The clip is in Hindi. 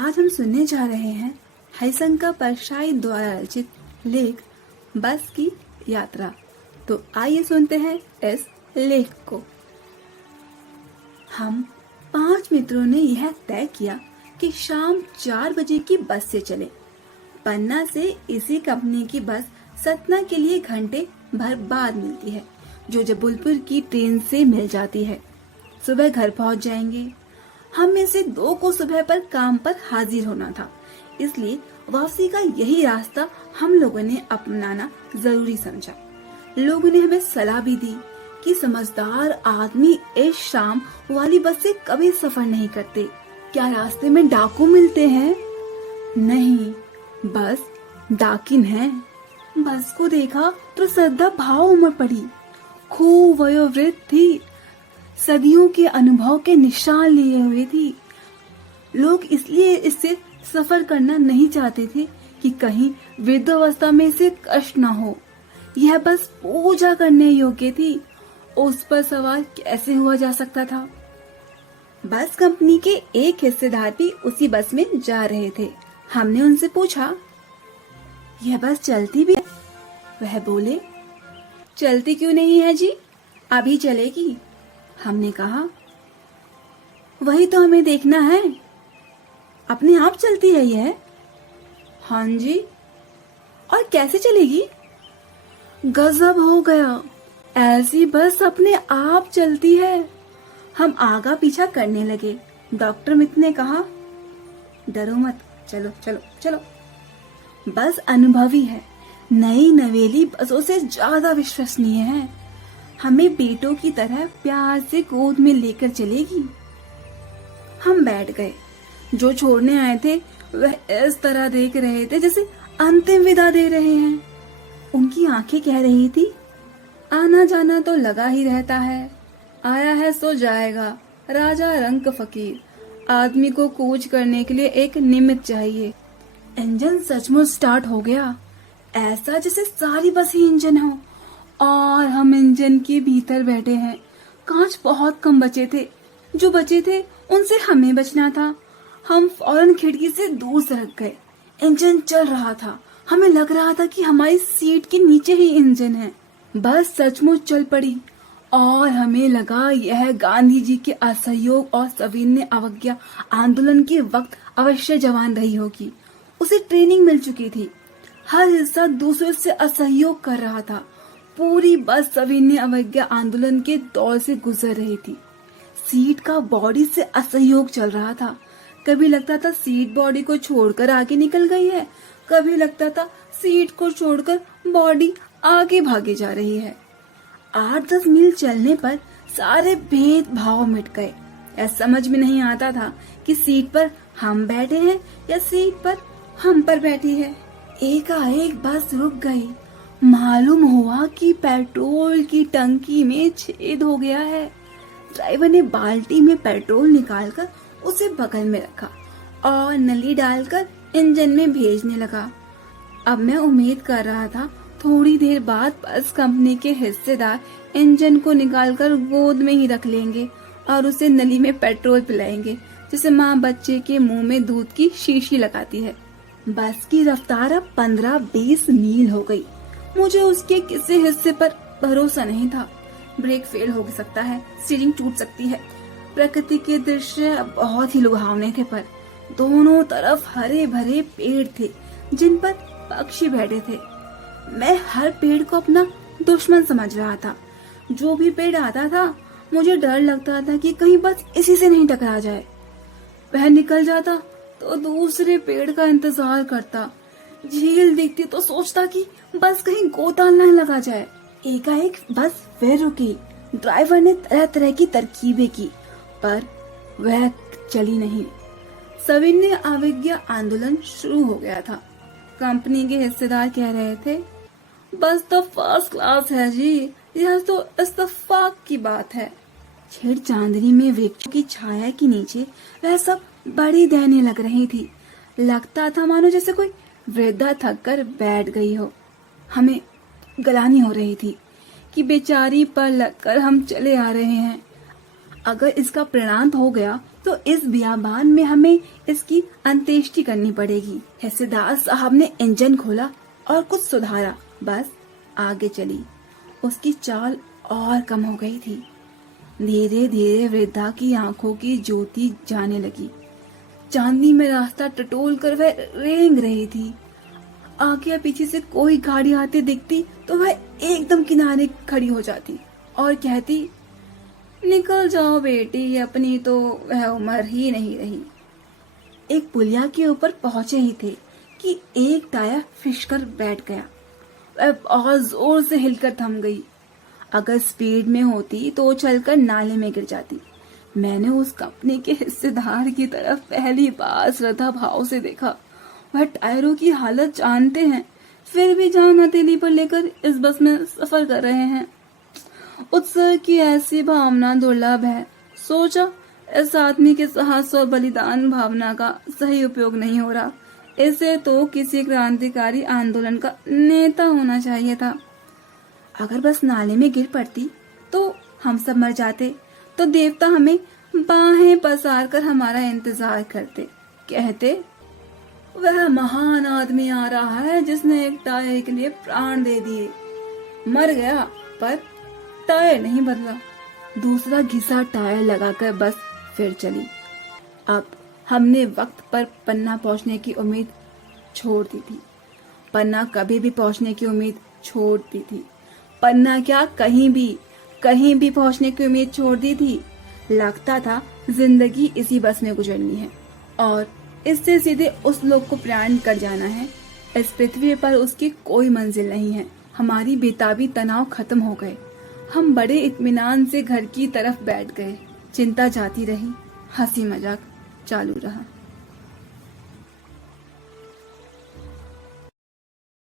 आज हम सुनने जा रहे हैं हरिशंकर परशाई द्वारा रचित लेख बस की यात्रा। तो आइए सुनते हैं इस लेख को। हम 5 मित्रों ने यह तय किया कि शाम 4 बजे की बस से चले। पन्ना से इसी कंपनी की बस सतना के लिए घंटे भर बाद मिलती है, जो जबलपुर की ट्रेन से मिल जाती है। सुबह घर पहुंच जाएंगे। हम में से 2 को सुबह पर काम पर हाजिर होना था, इसलिए वापसी का यही रास्ता हम लोगों ने अपनाना जरूरी समझा। लोगों ने हमें सलाह भी दी कि समझदार आदमी इस शाम वाली बस से कभी सफर नहीं करते। क्या रास्ते में डाकू मिलते हैं? नहीं, बस डाकिन है। बस को देखा तो श्रद्धा भाव उमड़ पड़ी। खूब वयोवृद्ध थी, सदियों के अनुभव के निशान लिए हुए थी। लोग इसलिए इससे सफर करना नहीं चाहते थे कि कहीं वृद्धावस्था में इसे कष्ट न हो। यह बस पूजा करने योग्य थी, उस पर सवार कैसे हुआ जा सकता था। बस कंपनी के एक हिस्सेदार भी उसी बस में जा रहे थे। हमने उनसे पूछा, यह बस चलती भी है? वह बोले, चलती क्यों नहीं है जी, अभी चलेगी। हमने कहा, वही तो हमें देखना है, अपने आप चलती है यह? हाँ जी। और कैसे चलेगी? गजब हो गया, ऐसी बस अपने आप चलती है। हम आगा पीछा करने लगे। डॉक्टर मित्र ने कहा, डरो मत, चलो चलो चलो। बस अनुभवी है, नई नवेली बसों से ज्यादा विश्वसनीय है। हमें बेटों की तरह प्यार से गोद में लेकर चलेगी। हम बैठ गए। जो छोड़ने आए थे वह इस तरह देख रहे थे जैसे अंतिम विदा दे रहे हैं। उनकी आंखें कह रही थी, आना जाना तो लगा ही रहता है, आया है सो जाएगा, राजा रंक फकीर। आदमी को कूच करने के लिए एक निमित्त चाहिए। इंजन सचमुच स्टार्ट हो गया, ऐसा जैसे सारी बस ही इंजन हो और हम इंजन के भीतर बैठे हैं। कांच बहुत कम बचे थे, जो बचे थे उनसे हमें बचना था। हम फौरन खिड़की से दूर सरक गए। इंजन चल रहा था, हमें लग रहा था कि हमारी सीट के नीचे ही इंजन है। बस सचमुच चल पड़ी और हमें लगा यह गांधी जी के असहयोग और सविनय अवज्ञा आंदोलन के वक्त अवश्य जवान रही होगी। उसे ट्रेनिंग मिल चुकी थी, हर हिस्सा दूसरे से असहयोग कर रहा था। पूरी बस सविनय अवज्ञा आंदोलन के दौर से गुजर रही थी। सीट का बॉडी से असहयोग चल रहा था। कभी लगता था सीट बॉडी को छोड़कर आगे निकल गई है, कभी लगता था सीट को छोड़कर बॉडी आगे भागे जा रही है। 8-10 मील चलने पर सारे भेदभाव मिट गए। ऐसा समझ में नहीं आता था कि सीट पर हम बैठे हैं या सीट पर हम पर बैठी है। एकाएक बस रुक गई। मालूम हुआ कि पेट्रोल की टंकी में छेद हो गया है। ड्राइवर ने बाल्टी में पेट्रोल निकालकर उसे बगल में रखा और नली डालकर इंजन में भेजने लगा। अब मैं उम्मीद कर रहा था थोड़ी देर बाद बस कंपनी के हिस्सेदार इंजन को निकालकर गोद में ही रख लेंगे और उसे नली में पेट्रोल पिलाएंगे, जैसे माँ बच्चे के मुंह में दूध की शीशी लगाती है। बस की रफ्तार अब 15-20 मील हो गई। मुझे उसके किसी हिस्से पर भरोसा नहीं था। ब्रेक फेल हो सकता है, स्टीयरिंग टूट सकती है। प्रकृति के दृश्य बहुत ही लुभावने थे, पर दोनों तरफ हरे भरे पेड़ थे जिन पर पक्षी बैठे थे। मैं हर पेड़ को अपना दुश्मन समझ रहा था। जो भी पेड़ आता था मुझे डर लगता था कि कहीं बस इसी से नहीं टकरा जाए। वह निकल जाता तो दूसरे पेड़ का इंतजार करता। झील दिखती तो सोचता कि बस कहीं गोता न लगा जाए। एकाएक बस फिर रुकी। ड्राइवर ने तरह तरह की तरकीबें की, पर वह चली नहीं। सविनय अवज्ञा आंदोलन शुरू हो गया था। कंपनी के हिस्सेदार कह रहे थे, बस तो फर्स्ट क्लास है जी, यह तो इत्तेफाक की बात है। छेड़ चांदनी में वृक्षों की छाया के नीचे वह सब बड़ी दयनीय लग रही थी। लगता था मानो जैसे कोई वृद्धा थक कर बैठ गई हो। हमें गलानी हो रही थी कि बेचारी पर लगकर हम चले आ रहे हैं। अगर इसका परिणाम हो गया तो इस बियाबान में हमें इसकी अंत्येष्टि करनी पड़ेगी। हिस्सेदार साहब ने इंजन खोला और कुछ सुधारा, बस आगे चली। उसकी चाल और कम हो गई थी। धीरे धीरे वृद्धा की आंखों की ज्योति जाने लगी। चांदनी में रास्ता टटोल कर वह रेंग रही थी। आगे या पीछे से कोई गाड़ी आती दिखती तो वह एकदम किनारे खड़ी हो जाती और कहती, निकल जाओ बेटी, अपनी तो वह उम्र ही नहीं रही। एक पुलिया के ऊपर पहुंचे ही थे कि एक टायर फिसकर बैठ गया। वह बहुत जोर से हिलकर थम गई। अगर स्पीड में होती तो चलकर नाले में गिर जाती। मैंने उस कंपनी के हिस्सेदार की तरफ पहली बार श्रद्धा भाव से देखा। वह टायरों की हालत जानते हैं, फिर भी जान हथेली पर लेकर इस बस में सफर कर रहे हैं। उत्सव की ऐसी भावना दुर्लभ है। सोचा, इस आदमी के साहस और बलिदान भावना का सही उपयोग नहीं हो रहा। इसे तो किसी क्रांतिकारी आंदोलन का नेता होना चाहिए था। अगर बस नाले में गिर पड़ती तो हम सब मर जाते, तो देवता हमें बाहें पसार कर हमारा इंतजार करते, कहते, वह महान आदमी आ रहा है जिसने एक टायर के लिए प्राण दे दिए। मर गया पर टायर नहीं बदला। दूसरा घिसा टायर लगाकर बस फिर चली। अब हमने वक्त पर पन्ना पहुंचने की उम्मीद छोड़ दी थी। पन्ना कभी भी पहुंचने की उम्मीद छोड़ दी थी। पन्ना क्या, कहीं भी पहुंचने की उम्मीद छोड़ दी थी। लगता था जिंदगी इसी बस में गुजरनी है और इससे सीधे उस लोक को प्रयाण कर जाना है। इस पृथ्वी पर उसकी कोई मंजिल नहीं है। हमारी बेताबी तनाव खत्म हो गए। हम बड़े इत्मीनान से घर की तरफ बैठ गए। चिंता जाती रही, हंसी मजाक चालू रहा।